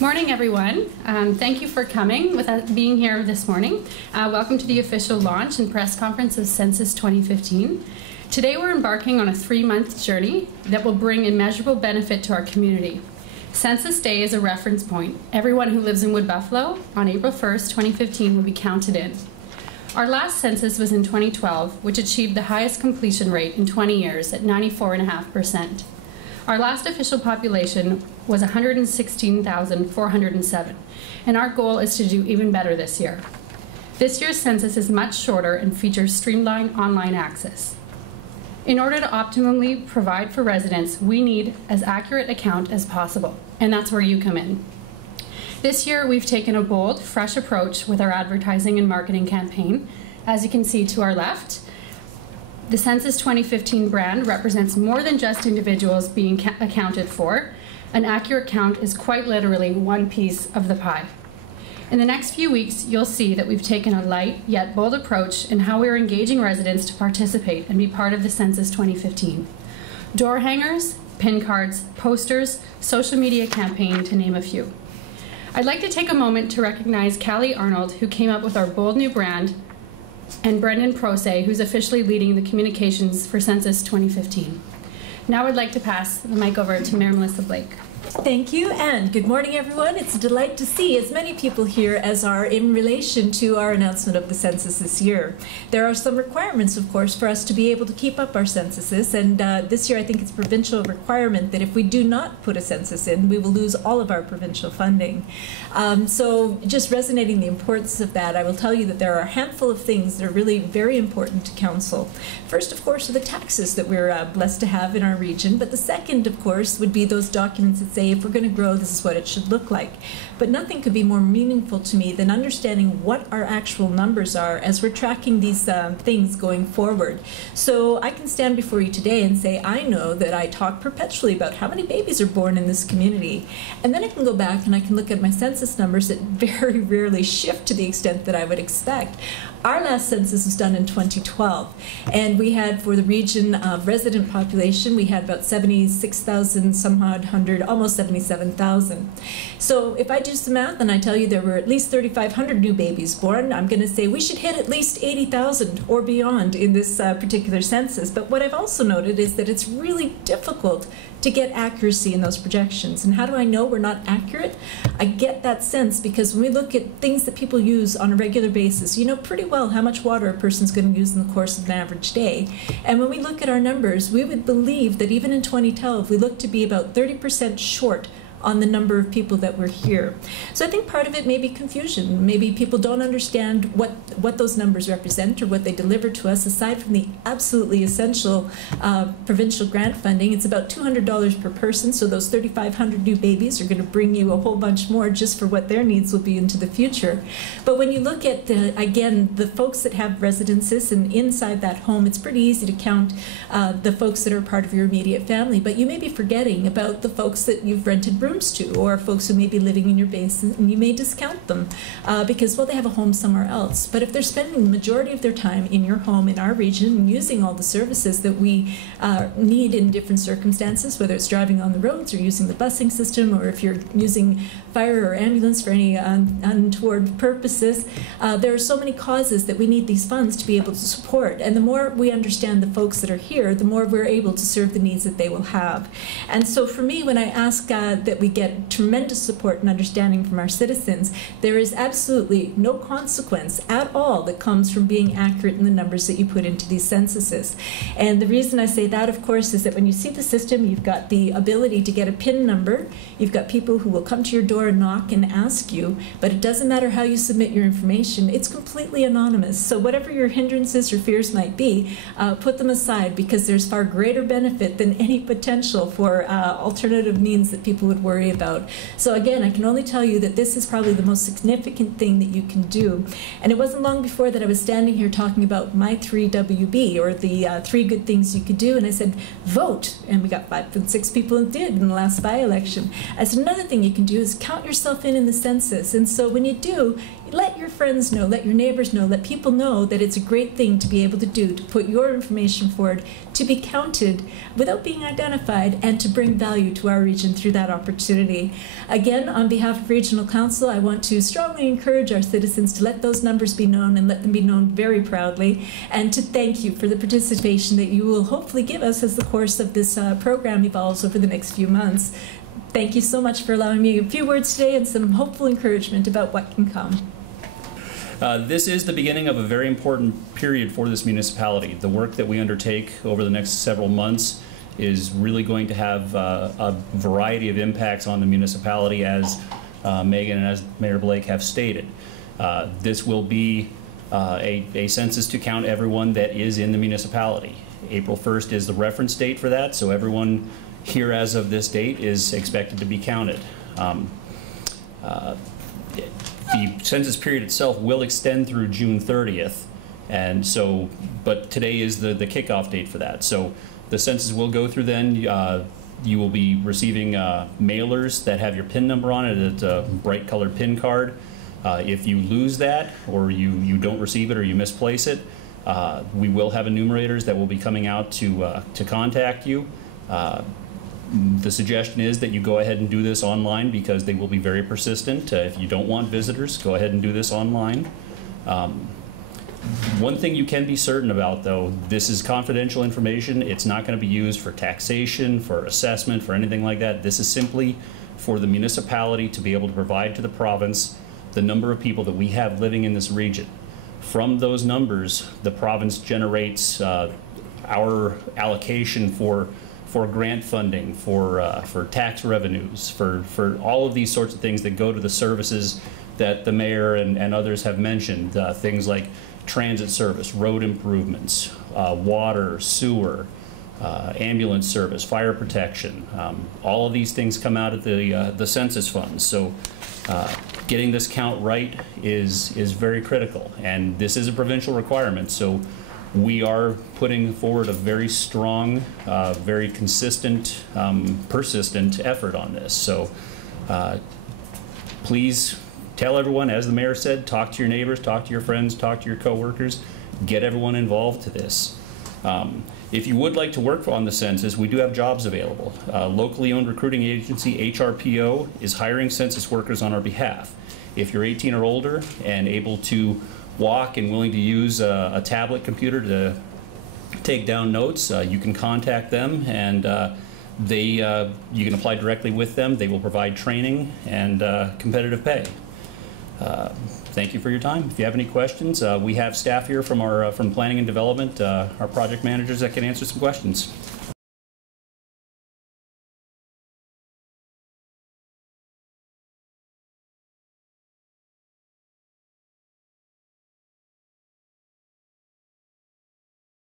Morning, everyone. Thank you for coming, being here this morning. Welcome to the official launch and press conference of Census 2015. Today we're embarking on a 3-month journey that will bring immeasurable benefit to our community. Census Day is a reference point. Everyone who lives in Wood Buffalo on April 1st, 2015 will be counted in. Our last census was in 2012, which achieved the highest completion rate in 20 years at 94.5%. Our last official population was 116,407, and our goal is to do even better this year. This year's census is much shorter and features streamlined online access. In order to optimally provide for residents, we need as accurate a count as possible, and that's where you come in. This year, we've taken a bold, fresh approach with our advertising and marketing campaign. As you can see to our left, the Census 2015 brand represents more than just individuals being accounted for. An accurate count is quite literally one piece of the pie. In the next few weeks, you'll see that we've taken a light yet bold approach in how we're engaging residents to participate and be part of the Census 2015. Door hangers, pin cards, posters, social media campaign, to name a few. I'd like to take a moment to recognize Callie Arnold, who came up with our bold new brand, and Brendan Prose, who's officially leading the communications for Census 2015. Now I'd like to pass the mic over to Mayor Melissa Blake. Thank you, and good morning, everyone. It's a delight to see as many people here as are in relation to our announcement of the census this year. There are some requirements, of course, for us to be able to keep up our censuses, and this year I think it's a provincial requirement that if we do not put a census in, we will lose all of our provincial funding. So just resonating the importance of that, I will tell you that there are a handful of things that are really very important to Council. First, of course, are the taxes that we're blessed to have in our region, but the second, of course, would be those documents that say if we're going to grow, this is what it should look like. But nothing could be more meaningful to me than understanding what our actual numbers are as we're tracking these things going forward. So I can stand before you today and say, I know that I talk perpetually about how many babies are born in this community. And then I can go back and I can look at my census numbers that very rarely shift to the extent that I would expect. Our last census was done in 2012, and we had, for the region of resident population, we had about 76,000, some odd hundred, almost 77,000. So if I do some math and I tell you there were at least 3,500 new babies born, I'm going to say we should hit at least 80,000 or beyond in this particular census. But what I've also noted is that it's really difficult to get accuracy in those projections. And how do I know we're not accurate? I get that sense because when we look at things that people use on a regular basis, you know pretty well how much water a person's going to use in the course of an average day. And when we look at our numbers, we would believe that even in 2012, we look to be about 30% short on the number of people that were here. So I think part of it may be confusion. Maybe people don't understand what those numbers represent or what they deliver to us, aside from the absolutely essential provincial grant funding. It's about $200 per person, so those 3,500 new babies are going to bring you a whole bunch more just for what their needs will be into the future. But when you look at, again, the folks that have residences, and inside that home, it's pretty easy to count the folks that are part of your immediate family, but you may be forgetting about the folks that you've rented rooms to, or folks who may be living in your base, and you may discount them because, well, they have a home somewhere else. But if they're spending the majority of their time in your home in our region and using all the services that we need in different circumstances, whether it's driving on the roads or using the busing system, or if you're using fire or ambulance for any untoward purposes, there are so many causes that we need these funds to be able to support. And the more we understand the folks that are here, the more we're able to serve the needs that they will have. And so for me, when I ask that we get tremendous support and understanding from our citizens, there is absolutely no consequence at all that comes from being accurate in the numbers that you put into these censuses. And the reason I say that, of course, is that when you see the system, you've got the ability to get a PIN number, you've got people who will come to your door and knock and ask you, but it doesn't matter how you submit your information, it's completely anonymous. So whatever your hindrances or fears might be, put them aside, because there's far greater benefit than any potential for alternative means that people would worry about. So again, I can only tell you that this is probably the most significant thing that you can do. And it wasn't long before that I was standing here talking about my 3WB, or the 3 good things you could do, and I said, vote. And we got 5 and 6 people who did in the last by-election. I said, another thing you can do is count yourself in the census. And so when you do, let your friends know, let your neighbors know, let people know that it's a great thing to be able to do, to put your information forward, to to be counted without being identified and to bring value to our region through that opportunity. Again, on behalf of Regional Council, I want to strongly encourage our citizens to let those numbers be known and let them be known very proudly, and to thank you for the participation that you will hopefully give us as the course of this program evolves over the next few months. Thank you so much for allowing me a few words today and some hopeful encouragement about what can come. This is the beginning of a very important period for this municipality. The work that we undertake over the next several months is really going to have a variety of impacts on the municipality, as Megan and as Mayor Blake have stated. This will be a census to count everyone that is in the municipality. April 1st is the reference date for that, so everyone here as of this date is expected to be counted. The census period itself will extend through June 30th, and so, but today is the kickoff date for that. So the census will go through then. You will be receiving mailers that have your PIN number on it. It's a bright colored PIN card. If you lose that, or you don't receive it, or you misplace it, we will have enumerators that will be coming out to contact you. The suggestion is that you go ahead and do this online because they will be very persistent. If you don't want visitors, go ahead and do this online. One thing you can be certain about, though, this is confidential information. It's not going to be used for taxation, for assessment, for anything like that. This is simply for the municipality to be able to provide to the province the number of people that we have living in this region. From those numbers, the province generates our allocation for grant funding, for tax revenues, for all of these sorts of things that go to the services that the mayor and others have mentioned, things like transit service, road improvements, water, sewer, ambulance service, fire protection. All of these things come out of the census funds. So getting this count right is very critical, and this is a provincial requirement. So we are putting forward a very strong, very consistent, persistent effort on this. So please tell everyone, as the mayor said, talk to your neighbors, talk to your friends, talk to your coworkers, get everyone involved to this. If you would like to work on the census, we do have jobs available. Locally owned recruiting agency, HRPO, is hiring census workers on our behalf. If you're 18 or older and able to walk and willing to use a tablet computer to take down notes, you can contact them, and you can apply directly with them. They will provide training and competitive pay. Thank you for your time. If you have any questions, we have staff here from our from planning and development, our project managers that can answer some questions.